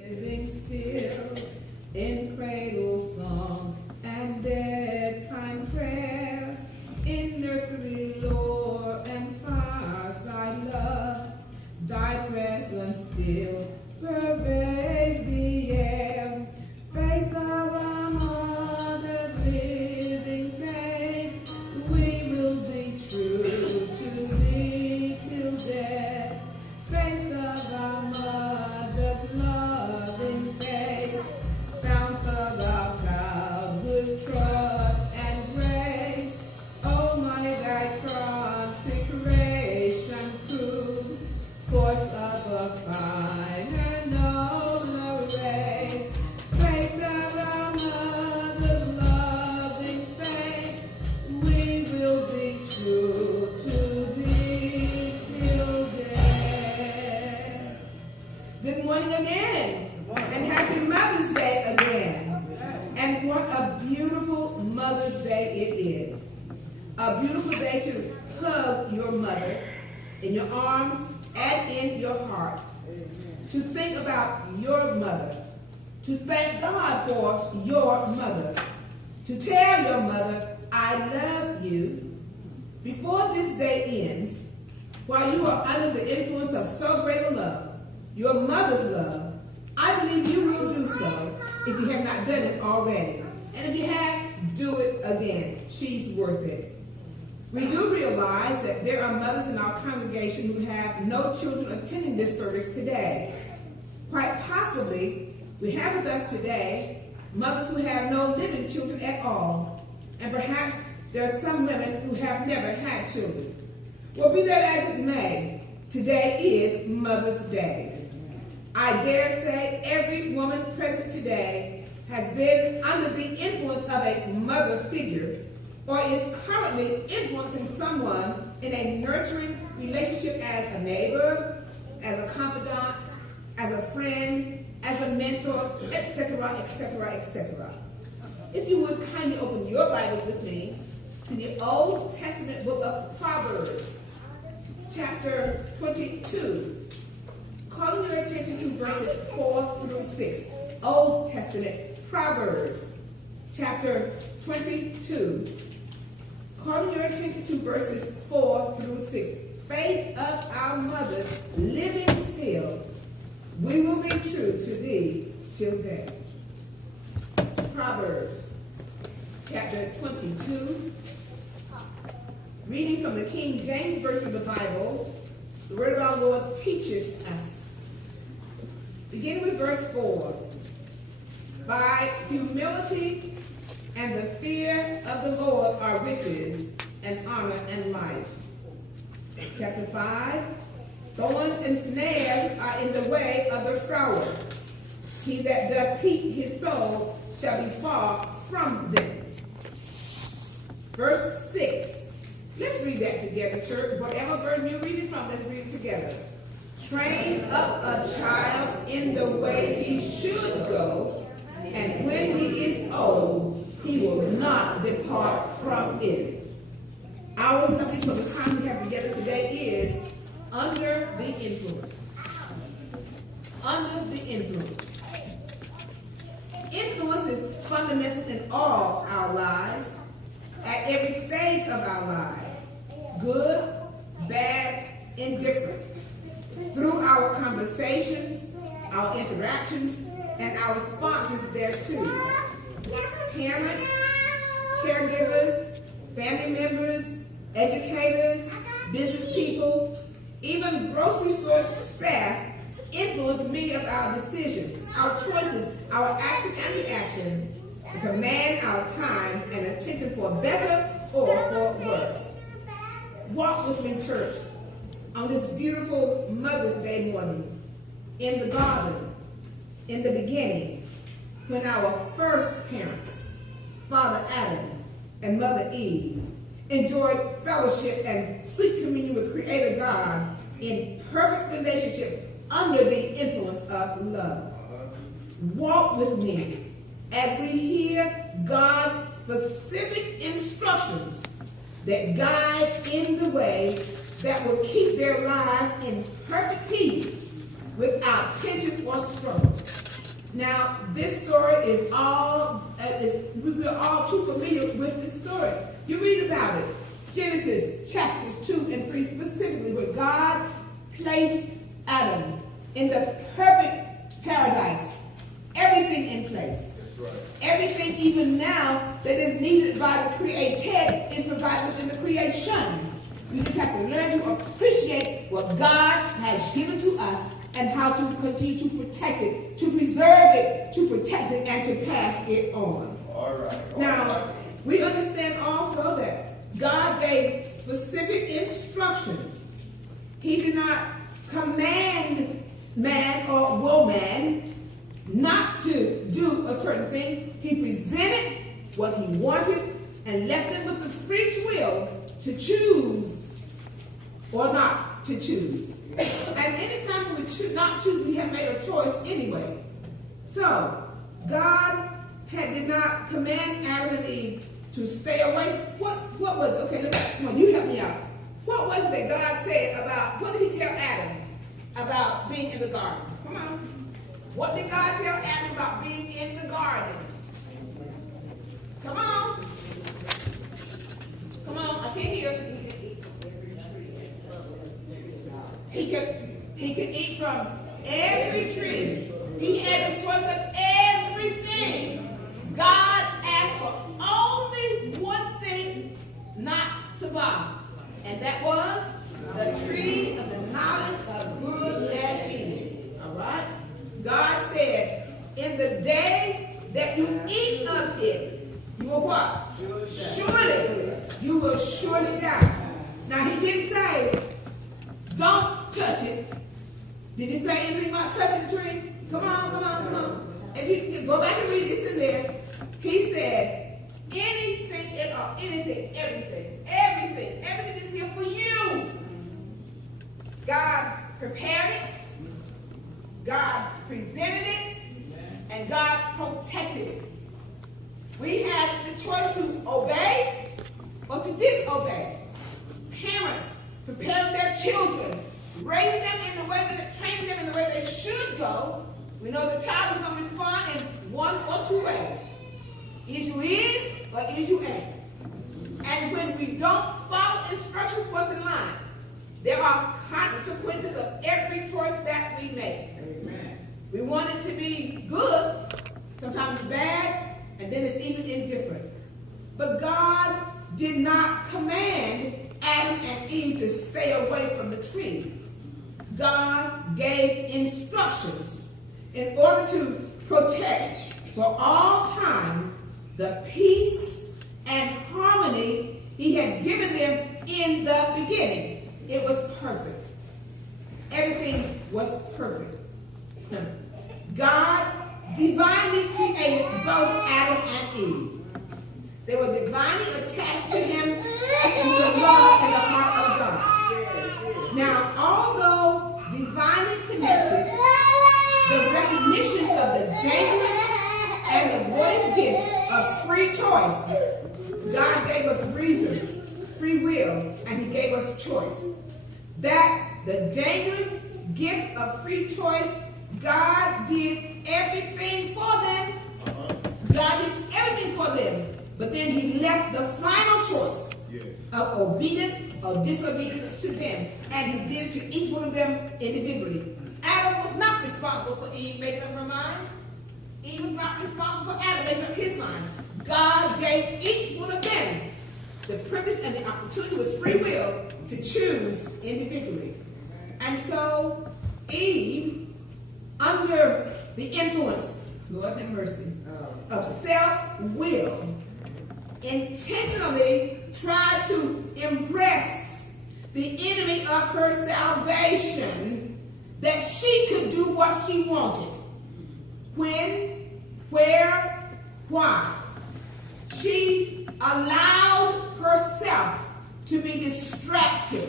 Living still in cradle song and bedtime prayer, in nursery lore and fireside love, thy presence still pervades the air. Faith of our mother's living faith, we will be true to thee till death. Faith of our mother's loving faith, fount of our childhood's trust and grace. Oh my, thy consecration prove, source of a finer, nobler race. Faith of our mother's loving faith, we will be true to thee till death. Good morning again, and happy Mother's Day again. And what a beautiful Mother's Day it is. A beautiful day to hug your mother in your arms and in your heart. To think about your mother. To thank God for your mother. To tell your mother, I love you. Before this day ends, while you are under the influence of so great a love, your mother's love, I believe you will do so if you have not done it already. And if you have, do it again. She's worth it. We do realize that there are mothers in our congregation who have no children attending this service today. Quite possibly, we have with us today mothers who have no living children at all. And perhaps there are some women who have never had children. Well, be that as it may, today is Mother's Day. I dare say every woman present today has been under the influence of a mother figure or is currently influencing someone in a nurturing relationship as a neighbor, as a confidant, as a friend, as a mentor, etc., etc., etc. If you would kindly open your Bibles with me to the Old Testament book of Proverbs, chapter 22. Calling your attention to verses 4 through 6. Old Testament, Proverbs, chapter 22. Calling your attention to verses 4 through 6. Faith of our mother, living still, we will be true to thee till death. Proverbs, chapter 22. Reading from the King James Version of the Bible, the word of our Lord teaches us. Beginning with verse 4. By humility and the fear of the Lord are riches and honor and life. Chapter 5. Thorns and snares are in the way of the froward. He that doth keep his soul shall be far from them. Verse 6. Let's read that together, church. Whatever version you're reading from, let's read it together. Train up a child in the way he should go, and when he is old, he will not depart from it. Our subject for the time we have together today is under the influence. Under the influence. Influence is fundamental in all our lives, at every stage of our lives, good, bad, indifferent. Through our conversations, our interactions, and our responses thereto. Parents, caregivers, family members, educators, business people, even grocery store staff influence many of our decisions, our choices, our action and reaction, to command our time and attention for better or for worse. Walk with me, church, on this beautiful Mother's Day morning, in the garden, in the beginning, when our first parents, Father Adam and Mother Eve, enjoyed fellowship and sweet communion with Creator God in perfect relationship under the influence of love. Walk with me as we hear God's specific instructions that guide in the way that will keep their lives in perfect peace without tension or struggle. Now, this story is we're all too familiar with this story. You read about it. Genesis chapters 2 and 3 specifically, where God placed Adam in the perfect paradise. Everything in place. That's right. Everything even now that is needed by the created is provided within the creation. We just have to learn to appreciate what God has given to us and how to continue to protect it, to preserve it, to protect it, and to pass it on. All right. Now, we understand also that God gave specific instructions. He did not command man or woman not to do a certain thing. He presented what he wanted and left them with the free will to choose or not to choose. And anytime we not choose, we have made a choice anyway. So, God did not command Adam and Eve to stay away. What was it? Okay, come on, you help me out. What was it that God said about, what did he tell Adam about being in the garden? Come on. What did God tell Adam about being in the garden? Come on. Come on, I can't hear. He could eat from every tree. He had his choice of everything. God asked for only one thing not to bother. And that was the tree of the knowledge of good and evil. All right? God said, in the day that you eat of it, you will what? Surely. You will surely die. Now, he didn't say, don't touch it. Did he say anything about touching the tree? Come on. If you go back and read this in there, he said, anything at all, everything is here for you. God prepared it, God presented it, and God protected it. We have the choice to obey or to disobey. Parents preparing their children, raising them in the way that, training them in the way they should go. We know the child is going to respond in one or two ways. Is you is or is you ain't. And when we don't follow instructions what's in line, there are consequences of every choice that we make. Amen. We want it to be good, sometimes bad, and then it's even indifferent. But God did not command Adam and Eve to stay away from the tree. God gave instructions in order to protect for all time the peace and harmony he had given them in the beginning. It was perfect. Everything was perfect. God divinely created both Adam and Eve. They were divinely attached to him through the love and the heart of God. Now, although divinely connected, the recognition of the dangerous and the glorious gift of free choice, God gave us reason, free will, and he gave us choice. That the dangerous gift of free choice, God did everything for them. God did everything for them. But then he left the final choice of obedience or disobedience to them. And he did it to each one of them individually. Adam was not responsible for Eve making up her mind. Eve was not responsible for Adam making up his mind. God gave each one of them the privilege and the opportunity with free will to choose individually. And so Eve, under the influence, Lord have mercy, of self-will, intentionally tried to impress the enemy of her salvation that she could do what she wanted. When, where, why. She allowed herself to be distracted.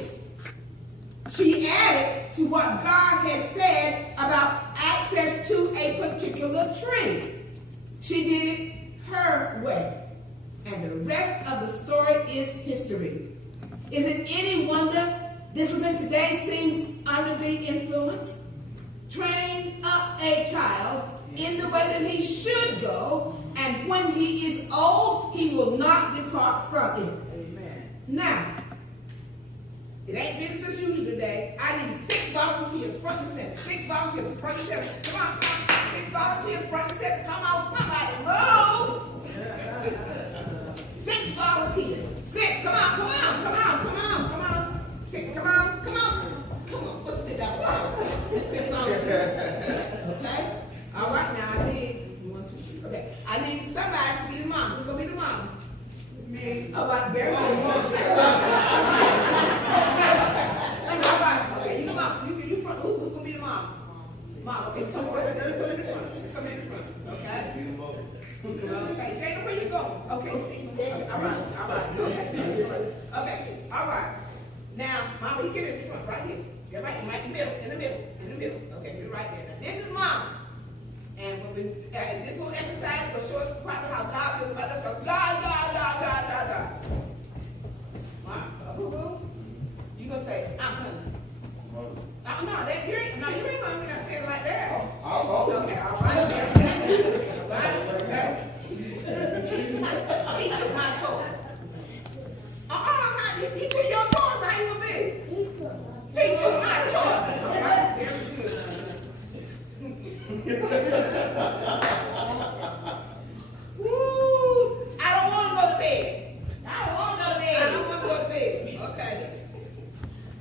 She added to what God had said about access to a particular tree. She did it her way. And the rest of the story is history. Is it any wonder discipline today seems under the influence? train up a child in the way that he should go, and when he is old, he will not depart from it. Amen. Now, it ain't business as usual today. I need 6 volunteers front and center. 6 volunteers front and center. Come on, 6 volunteers front and center. Come on, somebody, move. 6 volunteers. 6. Come on, come on, come on, come on, come on. 6. Come on, come on, come on. Put sit down. 6 volunteers. Okay. All right. Now I need 1, 2, 3. Okay. I need somebody to be the mom. Who's gonna be the mom? Me. All right. Very good. All right. Okay. You the mom. So you front. Who's gonna be the mom? Mom. Okay. Come first. Come in the front. Come in the front. Okay. Okay, Jada, where you going? Okay, 6. All right, all right. Okay, all right. Now, Mama, you get in the front, right here. Get right in the middle, in the middle, in the middle. Okay, you're right there. Now, this is Mama. And when we, this little exercise will show us probably how God feels about us. Go, God, God, God, God, God, God. Mama, boo-boo. You gonna say, I'm coming. No, you ain't gonna say it like that. Okay, all right. Okay. He took my toy. He took your toys. How you gonna be? He took my toy. All right, very good. Woo! I don't want to go to bed. I don't want to go to bed. Okay.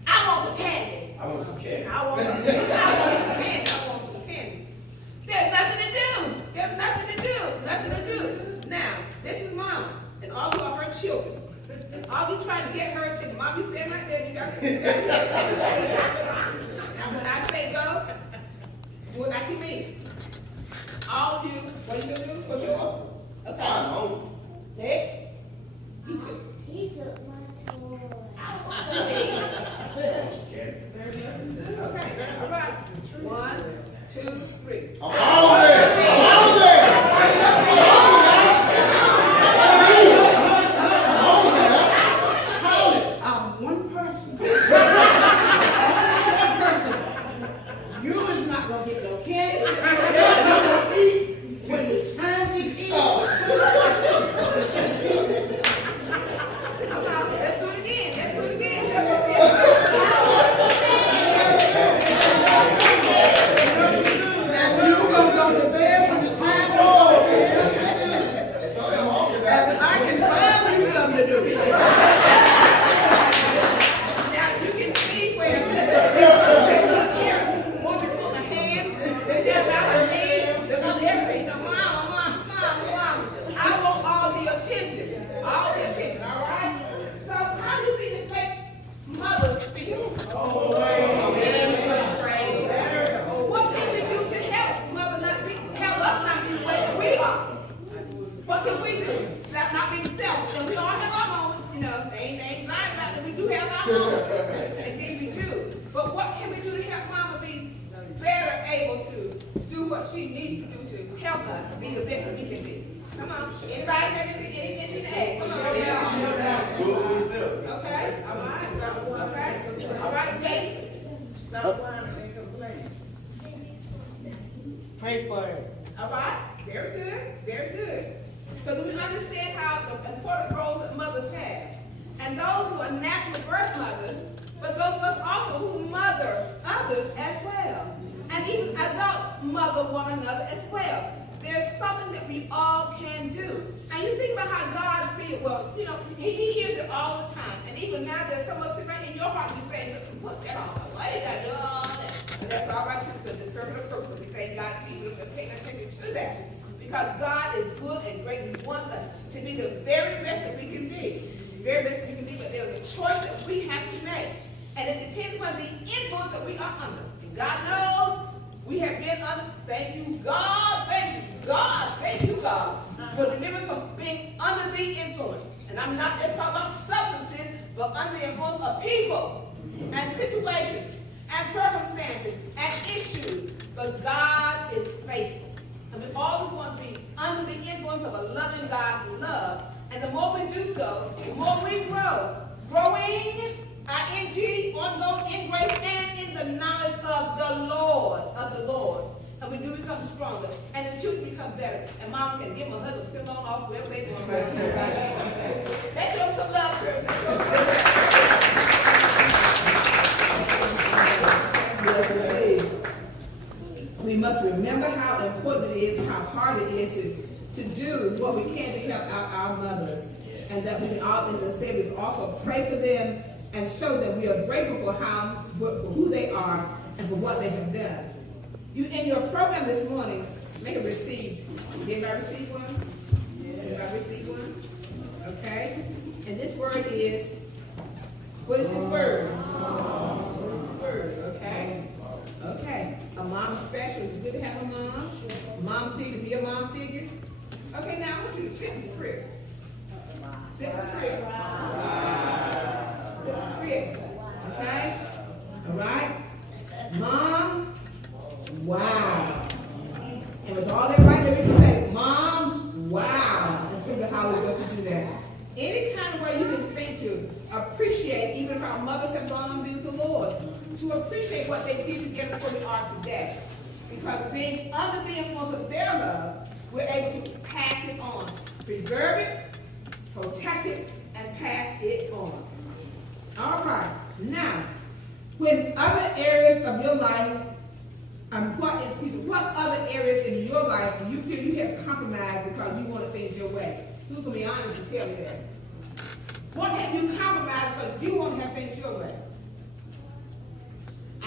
I want some candy. I want some candy. There's nothing to do. Nothing to do. Now, this is Mama and all of her children. I'll be trying to get her attention. Mom, you stand right there. You got to. Now, when I say go, do it like you mean. All of you, what are you going to do? Push your up. Okay. Next. He took my toy. Okay. All right. 1, 2, 3. All day. Pray for it. All right. Very good. Very good. So do we understand how the important roles that mothers have? And those who are natural birth mothers, but those of us also who mother others as well. And even adults mother one another as well. There's something that we all can do. And you think about how God feels. Well, you know, he hears it all the time. And even now there's some of us sitting right in your heart and you say, put that on. Why you got to do all that? And that's all right too, because it's serving a purpose. We thank God to you for paying attention to that. Because God is good and great and he wants us to be the very best that we can be. The very best that we can be, but there's a choice that we have to make. And it depends on the influence that we are under. And God knows we have been under, thank you God, for deliverance from being under the influence. And I'm not just talking about substances, but under the influence of people and situations and circumstances and issues. But God is faithful. And we always want to be under the influence of a loving God's love. And the more we do so, the more we grow. Growing, ing, ongoing in grace and in the knowledge of the Lord. And we do become stronger. And the children become better. And mom can give them a hug and send on off wherever they want. Let's show them some love, church. Let's show them some love. We must remember how important it is, how hard it is to do what we can to help out our mothers. And that we can all, as I said, we can also pray for them and show them we are grateful for who they are and for what they have done. You in your program this morning, may have received. Did anybody receive one? Anybody receive one? Okay. And this word is, what is this word? What is this word? Okay. Okay. A mom special. It's good to have a mom. Mom figure, be a mom figure. Okay, now I want you to flip the script. Flip the script. Flip the script. Okay? All right? Mom, wow. And with all that right there, we can say, Mom, wow. And think of how we're going to do that. Any kind of way you can think to appreciate, even if our mothers have gone on to be with the Lord, to appreciate what they did to get us where we are today. Because being under the influence of their love, we're able to pass it on. Preserve it, protect it, and pass it on. All right. Now, when other areas of your life, what other areas in your life do you feel you have compromised because you wanted things your way? Who's going to be honest and tell me that? What have you compromised because you want to have things your way? I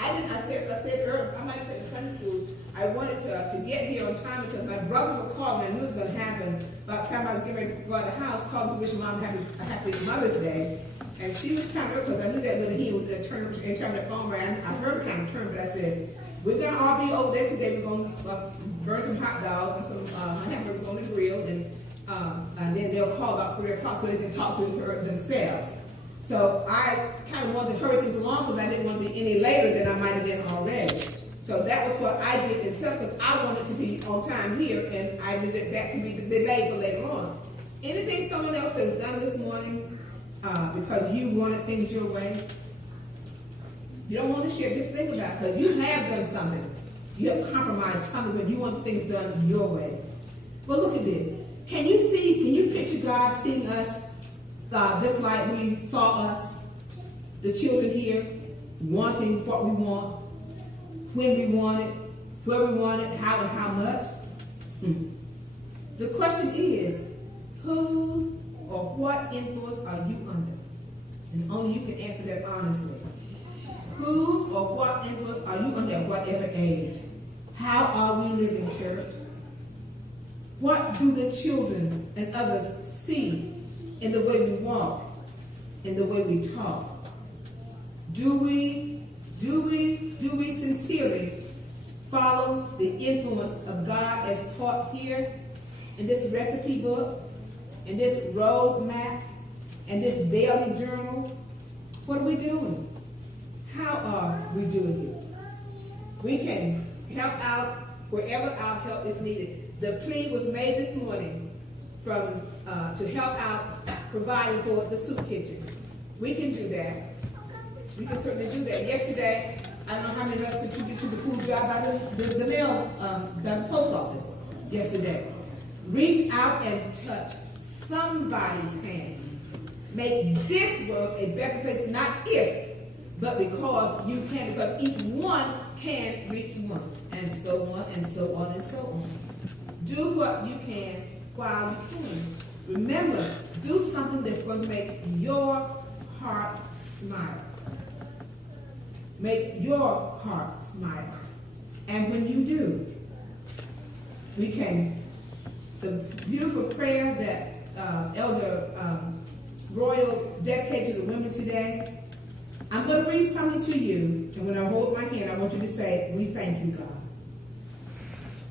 said earlier, I might say in Sunday school, I wanted to get here on time because my brothers were calling me. I knew it was going to happen. By the time I was getting ready to go out of the house, calling to wish Mom a happy Mother's Day. And she was kind of, because I knew that little he was there turning the phone around. I heard her kind of turn, but I said, we're going to all be over there today. We're going to burn some hot dogs and some hamburgers on the grill. And then they'll call about 3 o'clock so they can talk to her themselves. So I kind of wanted to hurry things along because I didn't want to be any later than I might have been already. So that was what I did itself because I wanted to be on time here, and I knew that could be delayed for later on. Anything someone else has done this morning because you wanted things your way, you don't want to share, just think about it because you have done something. You have compromised something, but you want things done your way. Well, look at this. Can you picture God seeing us just like we saw us, the children here, wanting what we want, when we want it, where we want it, how and how much? The question is, whose or what influence are you under? And only you can answer that honestly. Whose or what influence are you under at whatever age? How are we living, church? What do the children and others see in the way we walk, in the way we talk? Do we sincerely follow the influence of God as taught here in this recipe book, in this roadmap, in this daily journal? What are we doing? How are we doing it? We can help out wherever our help is needed. The plea was made this morning to help out providing for the soup kitchen. We can do that. We can certainly do that. Yesterday, I don't know how many of us contributed to the food drive by the mail, the post office yesterday. Reach out and touch somebody's hand. Make this world a better place, not if, but because you can, because each one can reach one, and so on, and so on, and so on. Do what you can while you can. Remember, do something that's going to make your heart smile. Make your heart smile. And when you do, we can, the beautiful prayer that Elder Royal dedicated to the women today, I'm going to read something to you, and when I hold my hand, I want you to say, we thank you, God.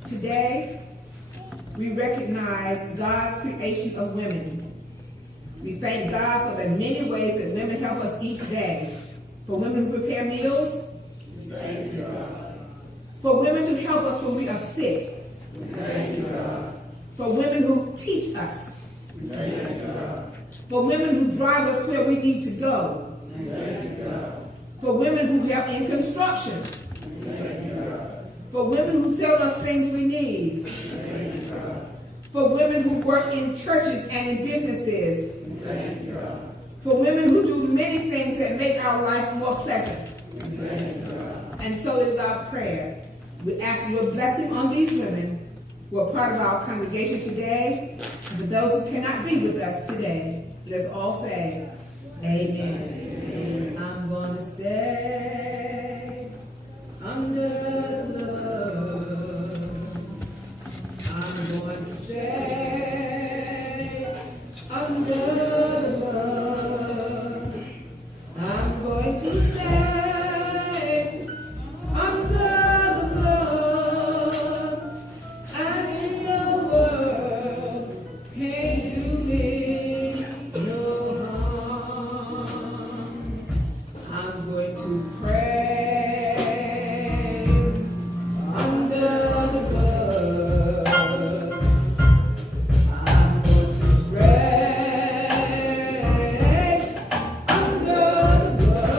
Today, we recognize God's creation of women. We thank God for the many ways that women help us each day. For women who prepare meals. We thank you, God. For women to help us when we are sick. We thank you, God. For women who teach us. We thank you, God. For women who drive us where we need to go. We thank you, God. For women who help in construction. We For women who sell us things we need. For women who work in churches and in businesses. For women who do many things that make our life more pleasant. And so it is our prayer. We ask your blessing on these women who are part of our congregation today, and for those who cannot be with us today. Let's all say, amen. I'm going to stay under the blood. I'm going to stay under the blood. I'm going to stay under the blood. And the world can't do me no harm. I'm going to pray under the blood. I'm going to pray under the blood.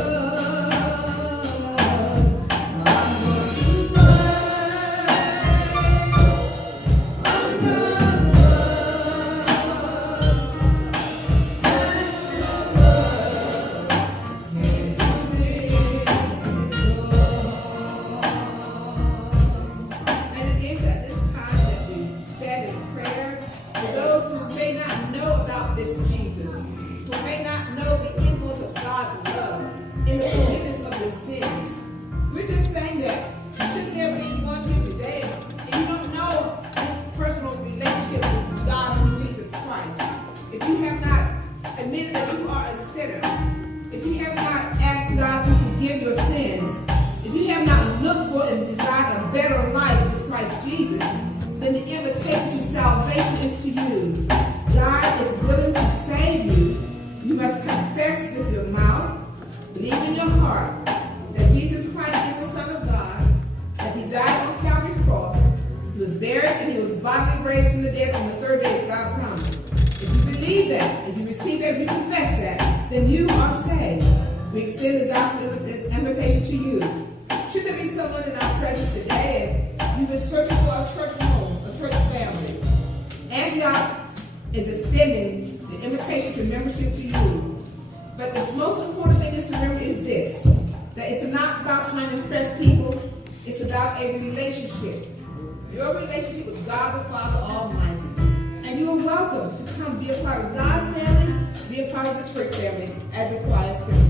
I'm going to pray under the And it is at this time that we stand in prayer for those who may not know about this Jesus, who may not know the influence of God's love in the forgiveness of their sins. We're just saying that should there be one here today and you don't know this personal relationship with God and Jesus Christ, if you have not admitted that you are a sinner, if you have not asked God to forgive your sins, if you have not looked for and desired a better life with Christ Jesus, then the invitation to salvation is to you. God is willing to save you. You must confess with your mouth, believe in your heart that Jesus Christ is the Son of God, that he died on Calvary's cross, he was buried, and he was bodily raised from the dead on the third day as God promised. If you believe that, if you receive that, if you confess that, then you are saved. We extend the gospel invitation to you. Should there be someone in our presence today and you've been searching for a church home, a church family, Antioch is extending the invitation to membership to you. But the most important thing is to remember is this, that it's not about trying to impress people, it's about a relationship. Your relationship with God the Father Almighty. And you are welcome to come be a part of God's family, be a part of the church family as a choir sings.